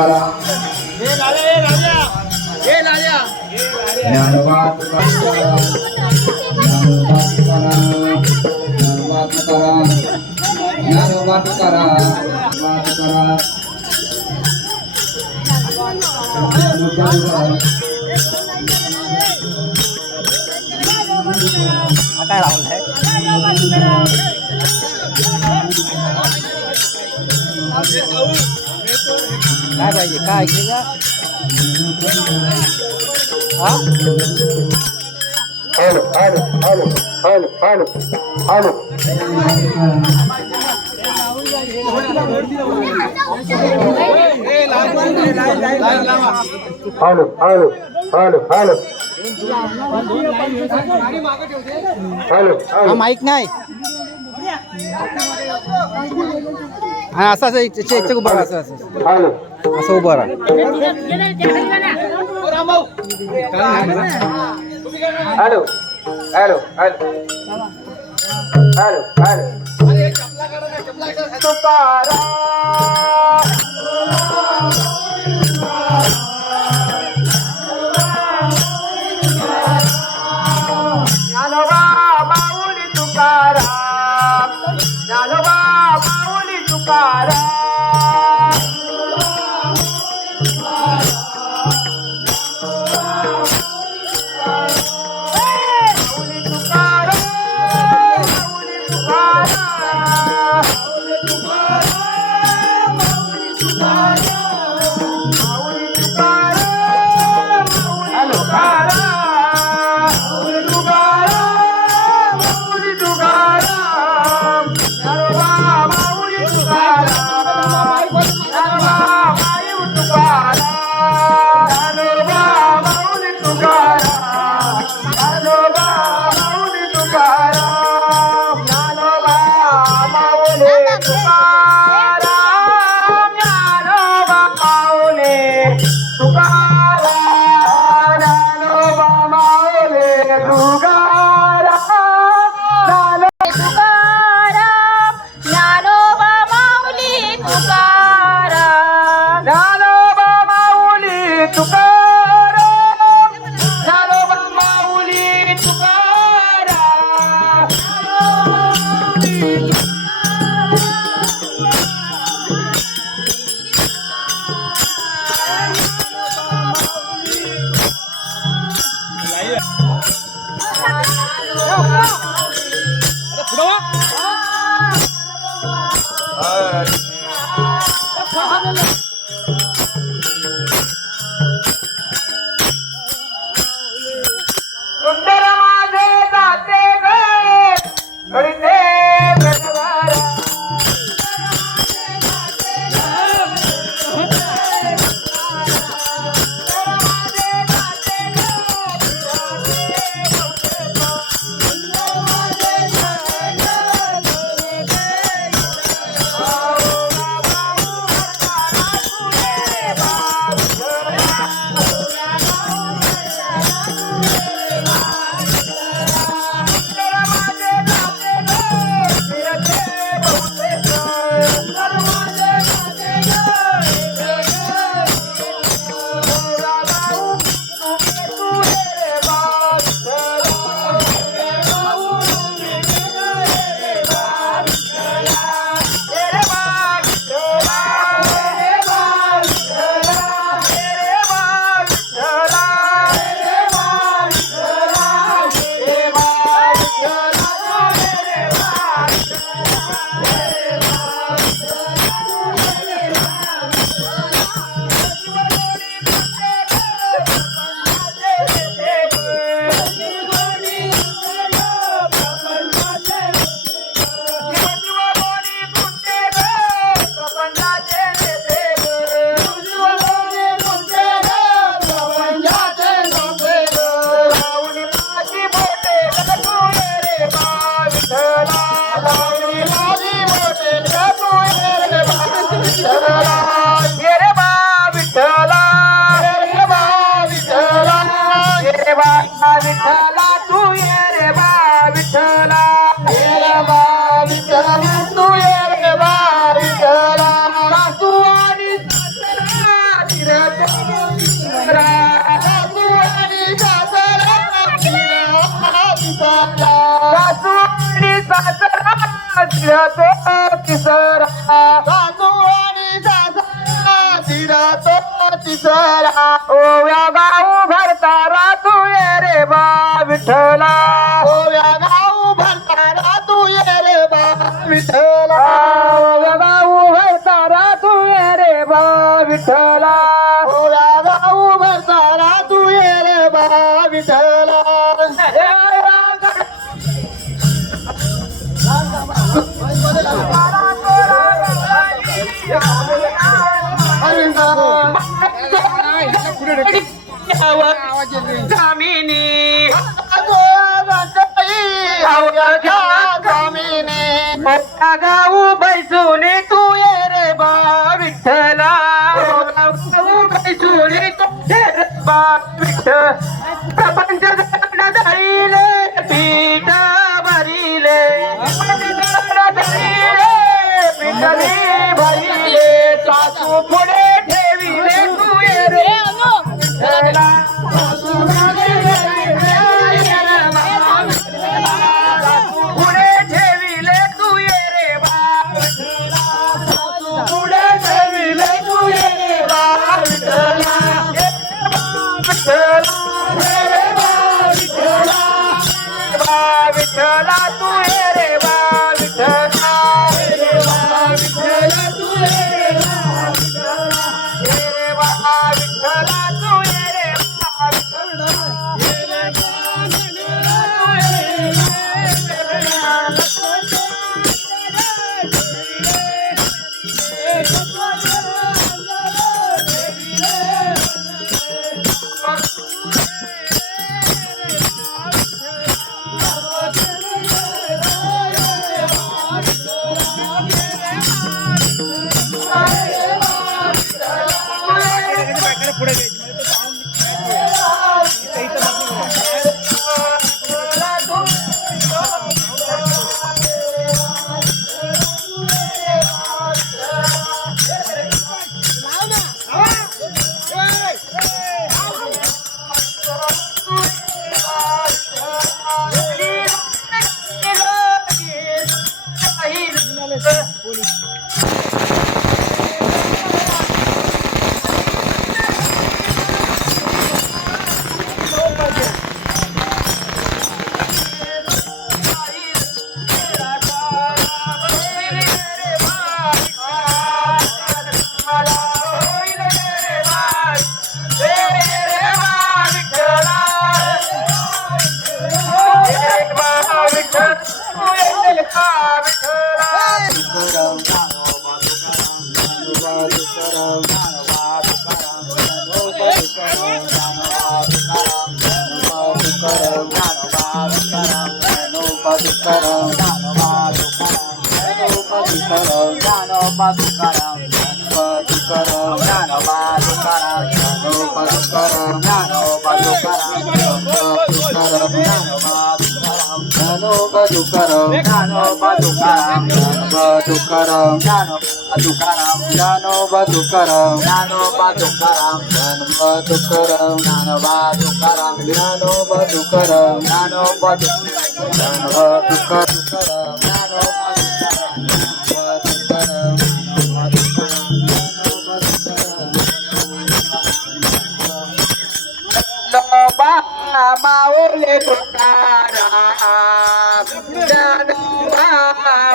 सारा ज्ञानवाद ज्ञानवाद करा ज्ञानवाद करा ज्ञानवाद करा काय लावलं आहे पाहिजे काय ऐकलं का हा hello hello hello hello hello hello hello hello hello hello hello हा हॅलो माईक नाही हा असं असं याच्या याच्या उभं राहा, असं असं हॅलो असं उभं राहा hello hello hello hello hello तिरतो तिसरा सासू आणि सासरा तिरतो तिसरा ओव्या गाऊ भरतारा तू ये रे बा विठ्ठला. ओव्या गाऊ भरतारा तू ये रे बा विठ्ठला. ओव्या गाऊ भरतारा तू ये रे बा विठ्ठला. ओव्या गाऊ भरतारा तू ये रे बा विठ्ठला. गाऊ बैसुनी तू ये रे बा विठ्ठला. गाऊ बैसुनी तू ये रे बा विठ्ठला. Ganova do carão, Ganova do carão, Ganova do carão, Ganova do carão, Ganova do carão, Ganova do carão, Ganova do carão, Ganova do carão, Ganova do carão, Ganova do carão, Ganova do carão. మా ఊర్లే తుకారా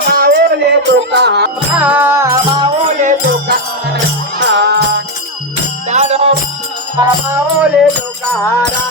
మా ఊర్లే తుకారా మా ఊర్లే తుకారా మా ఊర్లే తుకారా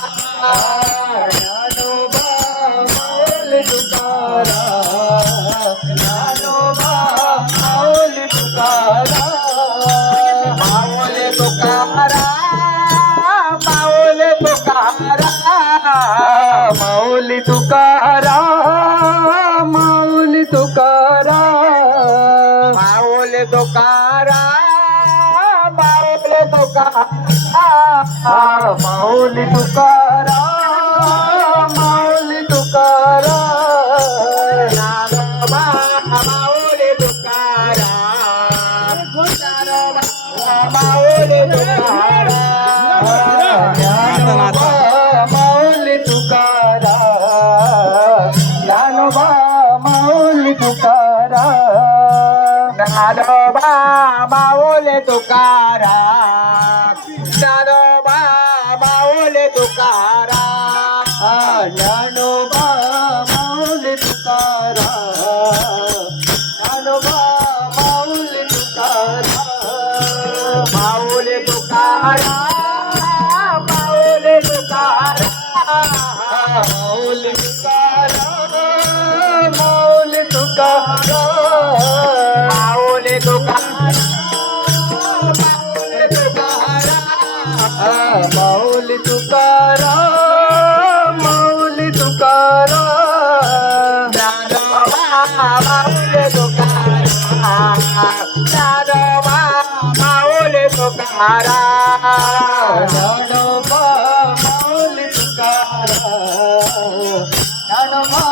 నడమా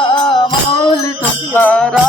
మౌలి తుల్లారా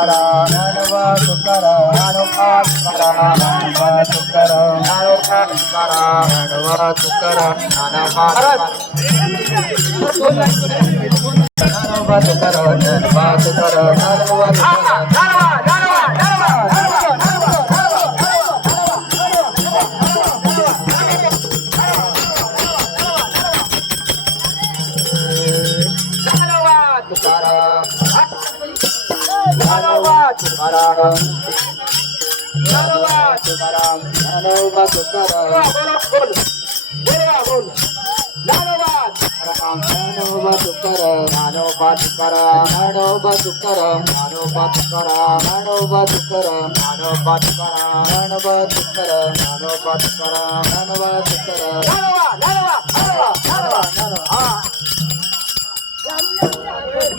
శుకర నవ శుకర నవ శుకర నవ శుకర నవ శుకర నవ శుకర నవ శుకర నవ శుకర నవ శుకర तुकाराम नरोबा तुकाराम नरोबा तुकाराम बोल बोल नरोबा तुकाराम नरोबा तुकाराम नरोबा तुकाराम नरोबा तुकाराम नरोबा तुकाराम नरोबा तुकाराम नरोबा तुकाराम नरोबा तुकाराम नरोबा तुकाराम नरोबा तुकाराम नरोबा नरोबा नरोबा नरोबा नरोबा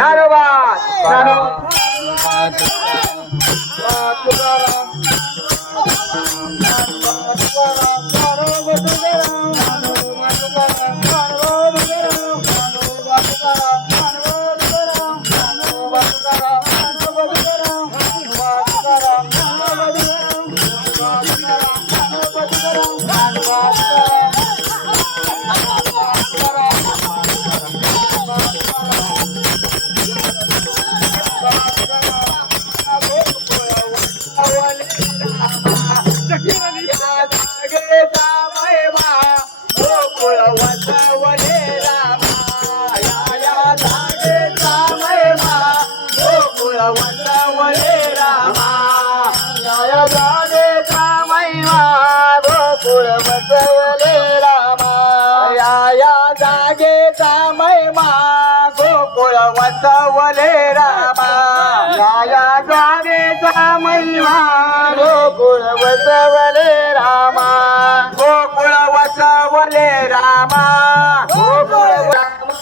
ધન્યવાદ गोकुळ वसवले रामा गोकुळ वसवले रामा गोकुळ रामा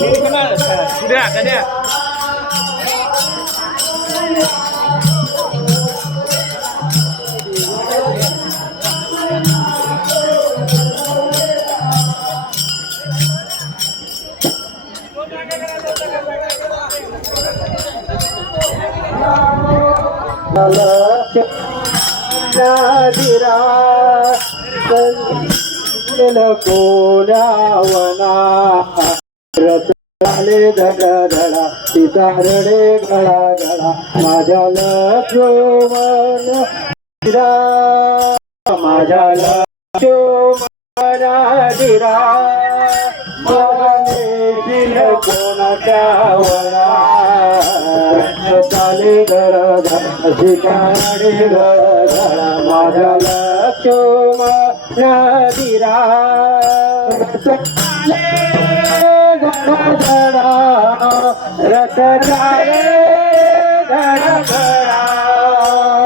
Sudah, ada. ಿರ कोल्यावना रसाले धड धडा सितारडे गळा गळा माझ्या लक्ष्मण माझ्या लक्ष्मणा दिरा दिल कोणाच्या वना चाले माझ्या लक्ष्मणा दिरा रथ चाले धड धडा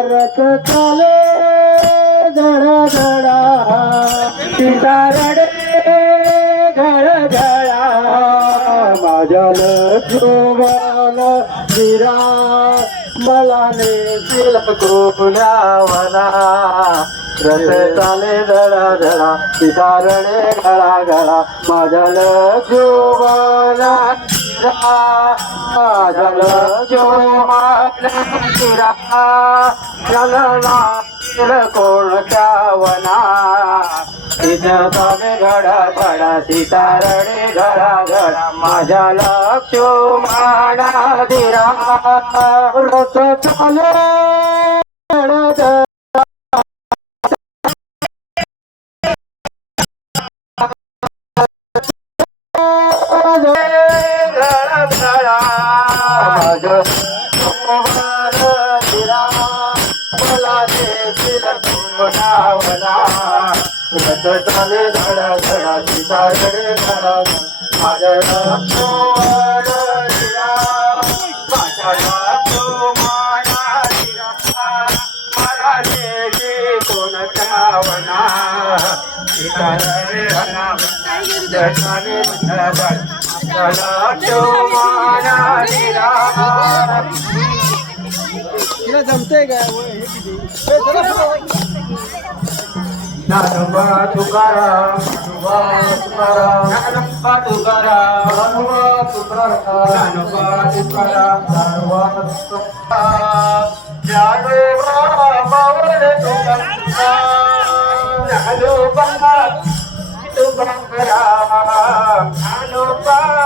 रथ चाले धड धडा माझ्या लक्ष्मण विरा मला नेतील कोल्यावना रथ चाले धडा धडा सीतारडे घडा गळा माझ्या लक्ष्मण माझ्या लक्ष्मण कोणत्या वना तिथं घडा घडा सीतारडे घडा घडा माझ्या लक्ष्मणा दिरा रथ चाले तिला जमतंय काय ज्ञानोबा तुकाराम ज्ञानोबा तुकाराम ज्ञानोबा तुकाराम ज्ञानोबा तुकाराम ज्ञानोबा तुकाराम ज्ञानोबा तुकाराम ज्ञानोबा मावळे तुकाराम అనుపమ అనుపమ రామ అనుపమ